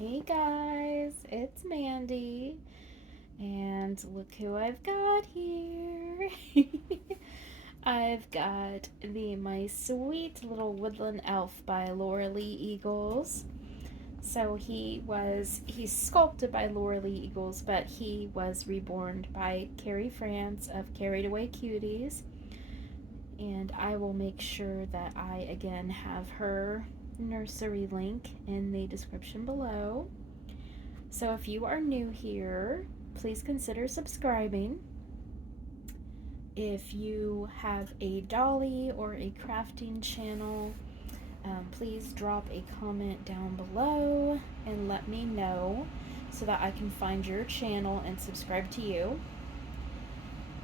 Hey guys, it's Mandy, and look who I've got here. I've got my sweet little woodland elf by Laura Lee Eagles. So he's sculpted by Laura Lee Eagles, but he was reborn by Carrie France of Carried Away Cuties. And I will make sure that I again have her nursery link in the description below. So if you are new here, please consider subscribing. If you have a dolly or a crafting channel, please drop a comment down below and let me know so that I can find your channel and subscribe to you.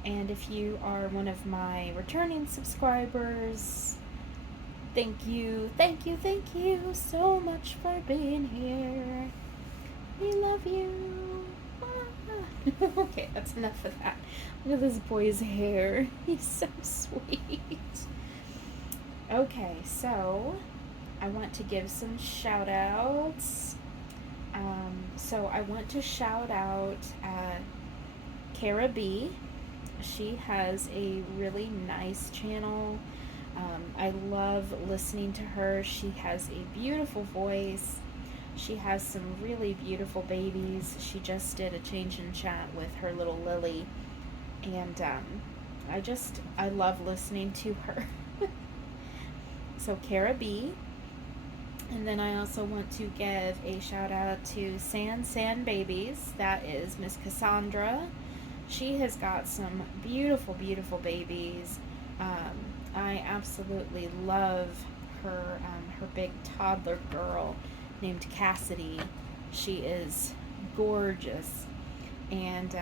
And if you are one of my returning subscribers, thank you so much for being here. We love you. Okay, that's enough of that. Look at this boy's hair. He's so sweet. Okay, so I want to give some shout outs. So I want to shout out Cara B. She has a really nice channel. I love listening to her. She has a beautiful voice. She has some really beautiful babies. She just did a change in chat with her little Lily. And I love listening to her. So Cara B. And then I also want to give a shout out to San Babies. That is Miss Cassandra. She has got some beautiful, beautiful babies. I absolutely love her big toddler girl named Cassidy. She is gorgeous, and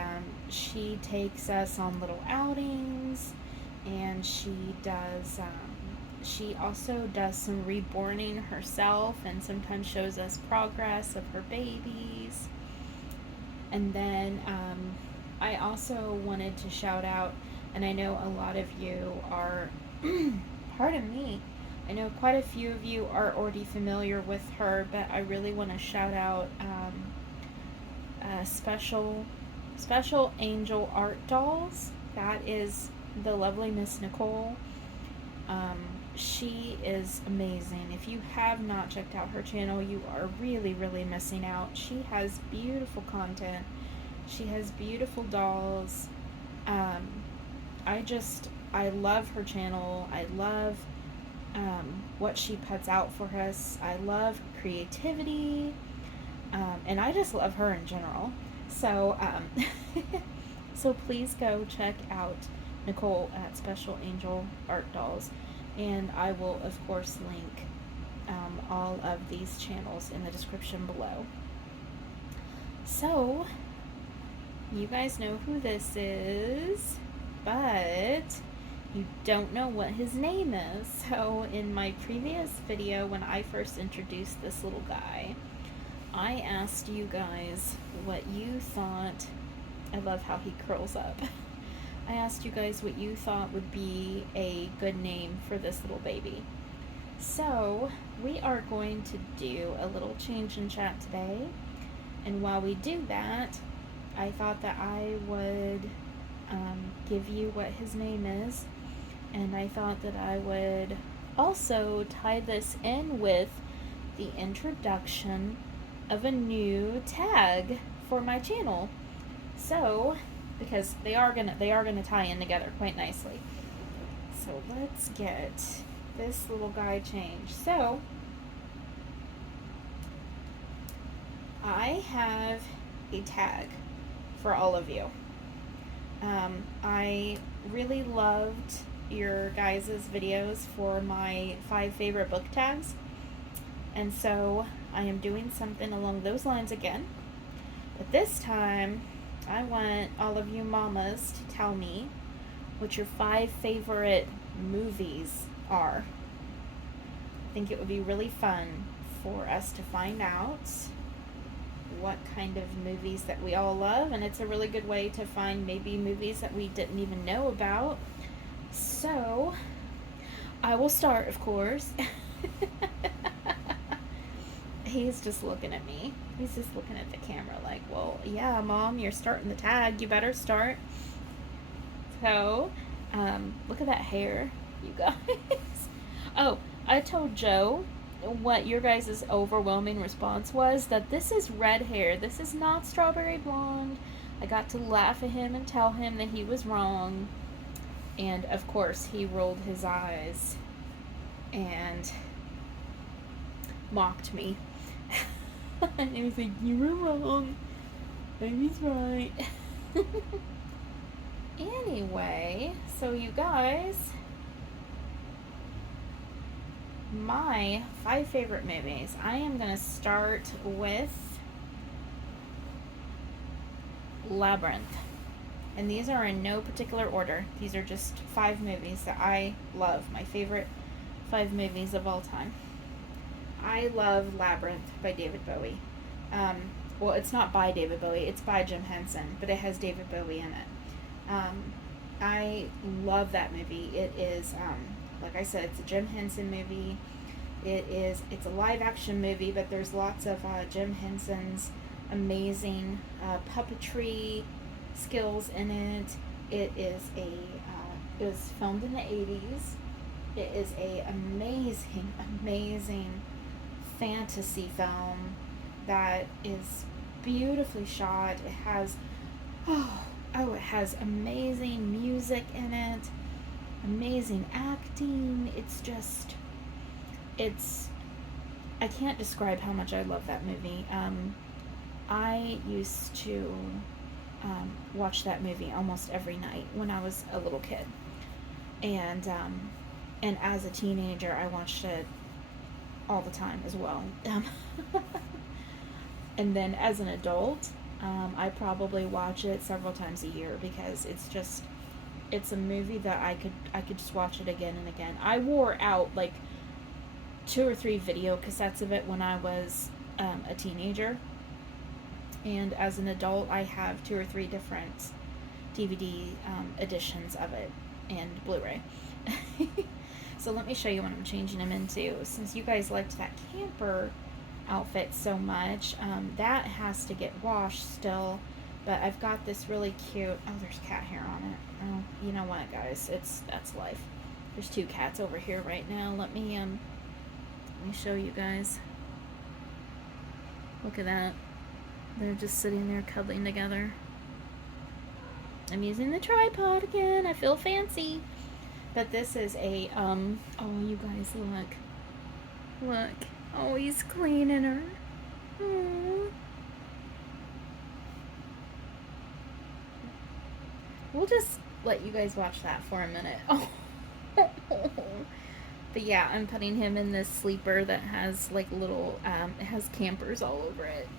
she takes us on little outings, and she also does some reborning herself, and sometimes shows us progress of her babies. And then I also wanted to shout out, and I know a lot of you are pardon me, I know quite a few of you are already familiar with her, but I really want to shout out Special Angel Art Dolls. That is the lovely Miss Nicole. She is amazing. If you have not checked out her channel, you are really, really missing out. She has beautiful content. She has beautiful dolls. I love her channel. I love what she puts out for us. I love her creativity, and I just love her in general. So, so please go check out Nicole at Special Angel Art Dolls, and I will of course link all of these channels in the description below. So, you guys know who this is, but you don't know what his name is. So in my previous video, when I first introduced this little guy, I asked you guys what you thought. I love how he curls up. I asked you guys what you thought would be a good name for this little baby. So we are going to do a little change in chat today, and while we do that, I thought that I would give you what his name is, and I thought that I would also tie this in with the introduction of a new tag for my channel. So, because they are gonna tie in together quite nicely. So let's get this little guy changed. So I have a tag for all of you. I really loved your guys' videos for my 5 favorite book tags, and so I am doing something along those lines again, but this time I want all of you mamas to tell me what your 5 favorite movies are. I think it would be really fun for us to find out what kind of movies that we all love, and it's a really good way to find maybe movies that we didn't even know about. So I will start, of course. he's just looking at me. He's just looking at the camera like, well, yeah, Mom, you're starting the tag. You better start. So, look at that hair, you guys. Oh, I told Joe what your guys' overwhelming response was, that this is red hair. This is not strawberry blonde. I got to laugh at him and tell him that he was wrong. And of course, he rolled his eyes and mocked me. And he was like, "You were wrong. Baby's right." Anyway, so you guys, my 5 favorite movies. I am going to start with Labyrinth. And these are in no particular order. These are just 5 movies that I love. My favorite 5 movies of all time. I love Labyrinth by David Bowie. Well, it's not by David Bowie, it's by Jim Henson, but it has David Bowie in it. I love that movie. It is, like I said, it's a Jim Henson movie. It's a live action movie, but there's lots of Jim Henson's amazing puppetry skills in it. It was filmed in the 80s. It is a amazing fantasy film that is beautifully shot. It has it has amazing music in it, amazing acting. I can't describe how much I love that movie. I used to watch that movie almost every night when I was a little kid, and as a teenager, I watched it all the time as well. And then as an adult, I probably watch it several times a year because it's a movie that I could just watch it again and again. I wore out like 2 or 3 video cassettes of it when I was a teenager, and as an adult, I have 2 or 3 different DVD editions of it and Blu-ray. So let me show you what I'm changing them into. Since you guys liked that camper outfit so much, that has to get washed still, but I've got this really cute, there's cat hair on it. Oh, you know what, guys, that's life. There's 2 cats over here right now. Let me show you guys. Look at that. They're just sitting there cuddling together. I'm using the tripod again. I feel fancy. But this is a, oh, you guys, look. Oh, he's cleaning her. Aww. We'll just let you guys watch that for a minute. Oh. But yeah, I'm putting him in this sleeper that has like little, it has campers all over it.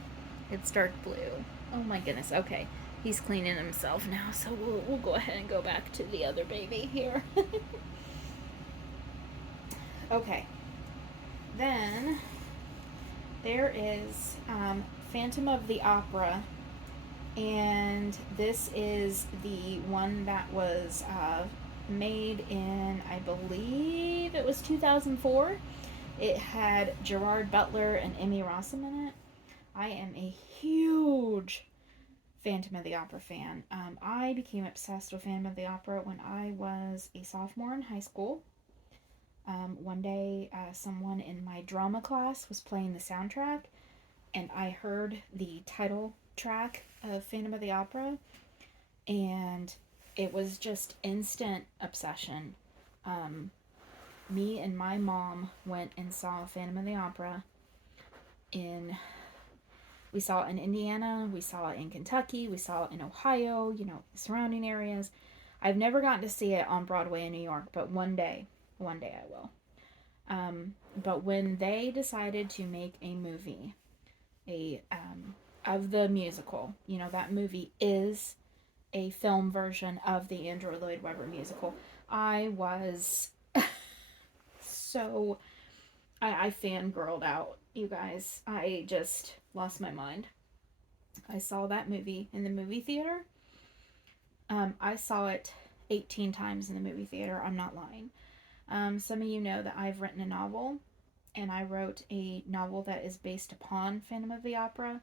It's dark blue. Oh my goodness. Okay. He's cleaning himself now, so we'll go ahead and go back to the other baby here. Okay. Then there is Phantom of the Opera, and this is the one that was made in, I believe it was 2004. It had Gerard Butler and Emmy Rossum in it. I am a huge Phantom of the Opera fan. I became obsessed with Phantom of the Opera when I was a sophomore in high school. One day, someone in my drama class was playing the soundtrack, and I heard the title track of Phantom of the Opera, and it was just instant obsession. Me and my mom went and saw Phantom of the Opera we saw it in Indiana, we saw it in Kentucky, we saw it in Ohio, the surrounding areas. I've never gotten to see it on Broadway in New York, but one day I will. But when they decided to make a movie, of the musical, that movie is a film version of the Andrew Lloyd Webber musical, I was so, I fangirled out, you guys. I just lost my mind. I saw that movie in the movie theater. I saw it 18 times in the movie theater. I'm not lying. Some of you know that I've written a novel, and I wrote a novel that is based upon Phantom of the Opera,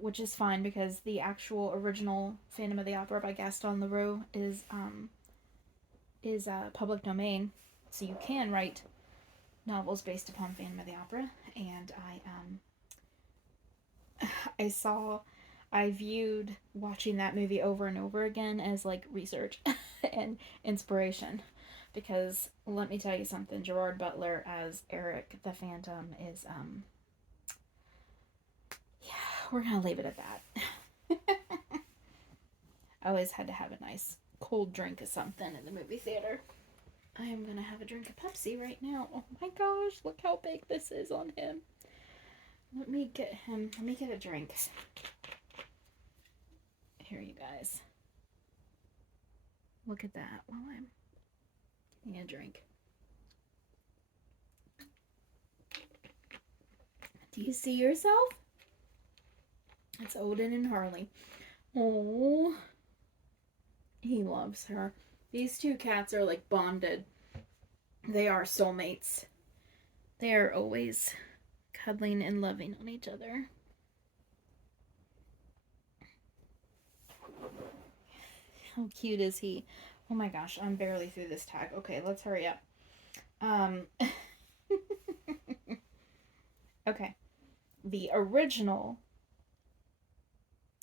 which is fine because the actual original Phantom of the Opera by Gaston Leroux is public domain, so you can write novels based upon Phantom of the Opera. And I viewed watching that movie over and over again as like research and inspiration, because let me tell you something, Gerard Butler as Eric the Phantom is yeah, we're gonna leave it at that. I always had to have a nice cold drink of something in the movie theater. I am gonna have a drink of Pepsi right now. Oh my gosh, look how big this is on him. Let me get a drink. Here, you guys. Look at that while I'm getting a drink. Do you see yourself? It's Odin and Harley. Oh, he loves her. These two cats are like bonded. They are soulmates. They are always cuddling and loving on each other. How cute is he? Oh my gosh, I'm barely through this tag. Okay, let's hurry up. Okay. The original,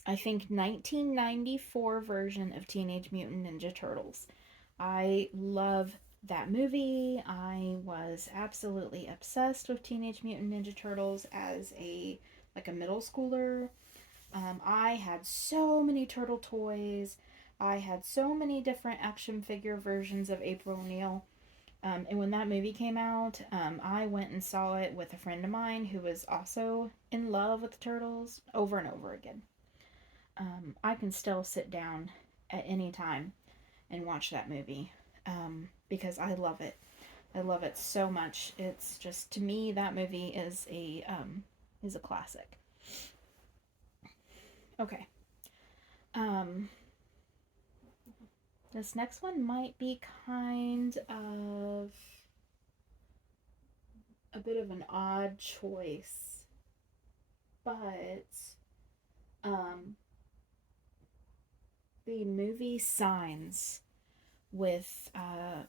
I think 1994 version of Teenage Mutant Ninja Turtles. I love that movie. I was absolutely obsessed with Teenage Mutant Ninja Turtles as a middle schooler. I had so many turtle toys. I had so many different action figure versions of April O'Neil. And when that movie came out, I went and saw it with a friend of mine who was also in love with the Turtles over and over again. I can still sit down at any time and watch that movie because I love it. I love it so much. It's just, to me, that movie is a classic. Okay. This next one might be kind of a bit of an odd choice, but um, the movie Signs with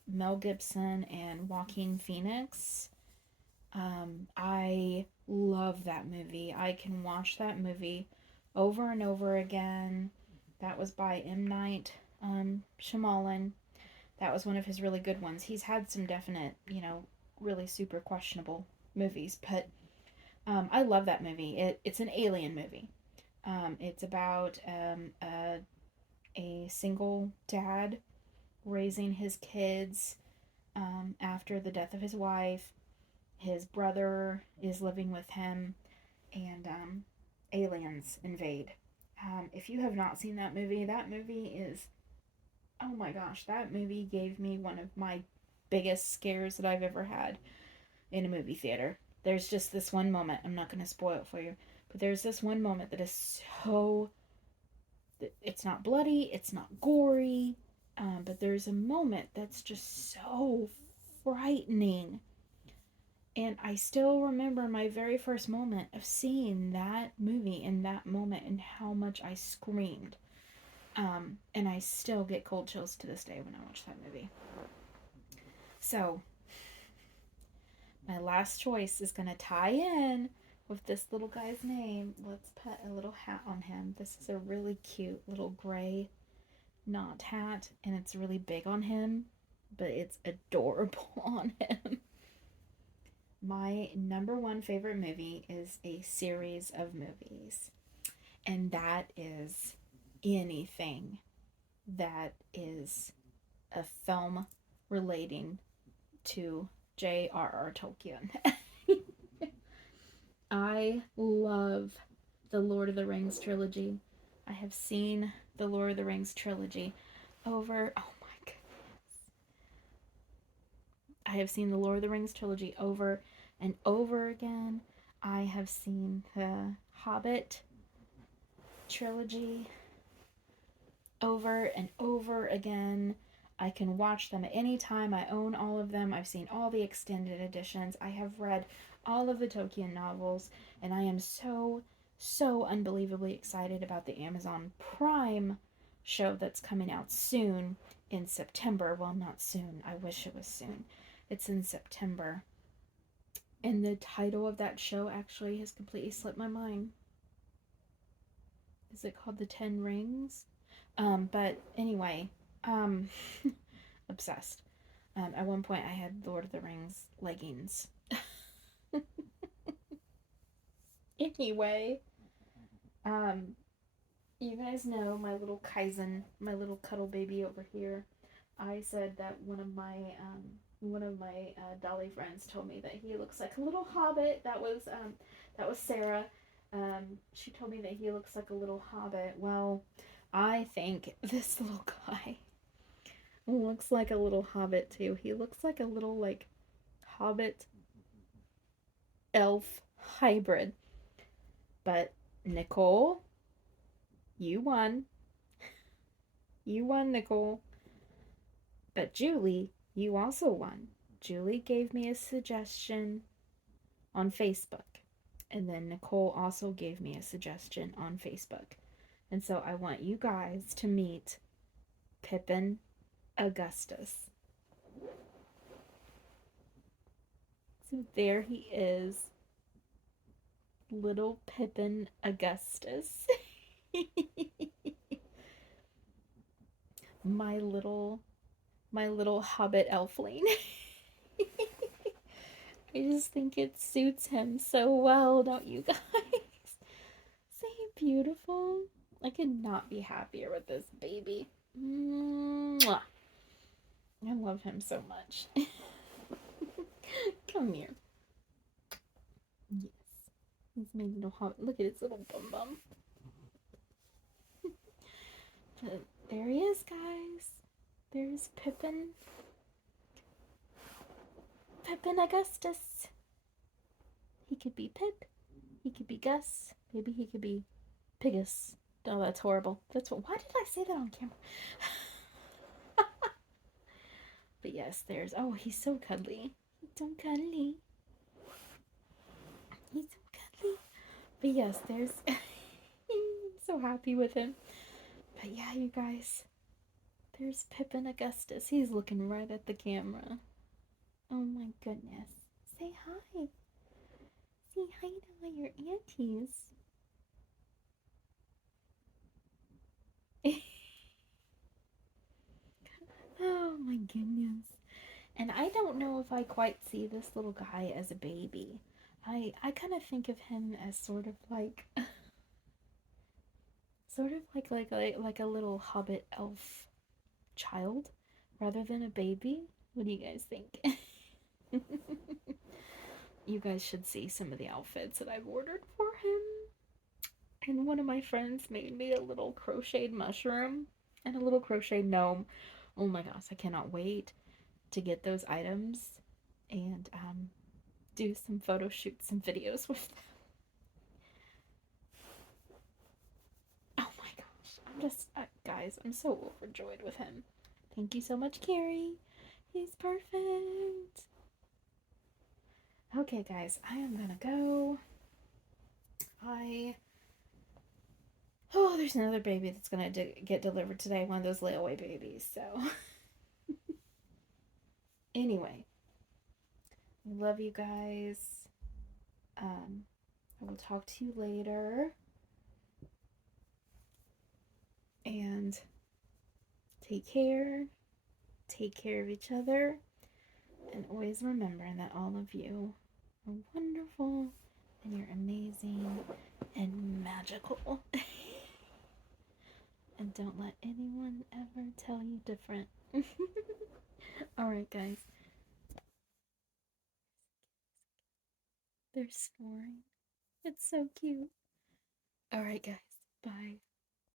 Mel Gibson and Joaquin Phoenix. I love that movie. I can watch that movie over and over again. That was by M. Night Shyamalan. That was one of his really good ones. He's had some definite, really super questionable movies, but I love that movie. It's an alien movie. It's about a single dad raising his kids after the death of his wife. His brother is living with him, and aliens invade. If you have not seen that movie is, oh my gosh, that movie gave me one of my biggest scares that I've ever had in a movie theater. There's just this one moment, I'm not going to spoil it for you, but there's this one moment that is so, it's not bloody, it's not gory, but there's a moment that's just so frightening. And I still remember my very first moment of seeing that movie in that moment and how much I screamed. And I still get cold chills to this day when I watch that movie. So, my last choice is going to tie in with this little guy's name. Let's put a little hat on him. This is a really cute little gray knot hat, and it's really big on him, but it's adorable on him. My number one favorite movie is a series of movies, and that is anything that is a film relating to J.R.R. Tolkien. I love the Lord of the Rings trilogy. I have seen the Lord of the Rings trilogy over, oh my goodness. I have seen the Lord of the Rings trilogy over and over again. I have seen the Hobbit trilogy over and over again. I can watch them at any time. I own all of them. I've seen all the extended editions. I have read all of the Tolkien novels, and I am so unbelievably excited about the Amazon Prime show that's coming out soon in September. Well, not soon. I wish it was soon. It's in September. And the title of that show actually has completely slipped my mind. Is it called The Ten Rings? But anyway, um, obsessed. At one point, I had Lord of the Rings leggings. Anyway, um, you guys know my little Kaizen, my little cuddle baby over here. I said that one of my Dolly friends told me that he looks like a little hobbit. That was Sarah. She told me that he looks like a little hobbit. Well, I think this little guy looks like a little hobbit too. He looks like a little like hobbit elf hybrid. But Nicole, you won. You won, Nicole. But Julie, you also won. Julie gave me a suggestion on Facebook. And then Nicole also gave me a suggestion on Facebook. And so I want you guys to meet Pippin Augustus. So there he is, little Pippin Augustus. my little hobbit elfling. I just think it suits him so well, don't you guys? Isn't he beautiful? I could not be happier with this baby. Mwah. I love him so much. Come here. Yes. He's my little hobbit. Look at his little bum bum. But there he is, guys. There's Pippin. Pippin Augustus. He could be Pip. He could be Gus. Maybe he could be Pigus. Oh, that's horrible. Why did I say that on camera? But yes, there's. Oh, he's so cuddly. He's so cuddly. He's so cuddly. But yes, there's. I'm so happy with him. But yeah, you guys. There's Pippin Augustus. He's looking right at the camera. Oh my goodness. Say hi. Say hi to all your aunties. Oh my goodness. And I don't know if I quite see this little guy as a baby. I kind of think of him as sort of like like a little hobbit elf child rather than a baby. What do you guys think? You guys should see some of the outfits that I've ordered for him. And one of my friends made me a little crocheted mushroom and a little crocheted gnome. Oh my gosh, I cannot wait to get those items and do some photo shoots, some videos with them. Oh my gosh, I'm just, guys, I'm so overjoyed with him. Thank you so much, Carrie. He's perfect. Okay, guys, I am gonna go. Oh, there's another baby that's gonna get delivered today, one of those layaway babies, so. Anyway, I love you guys. I will talk to you later. And take care. Take care of each other. And always remember that all of you are wonderful and you're amazing and magical. And don't let anyone ever tell you different. Alright, guys. They're snoring. It's so cute. Alright, guys. Bye.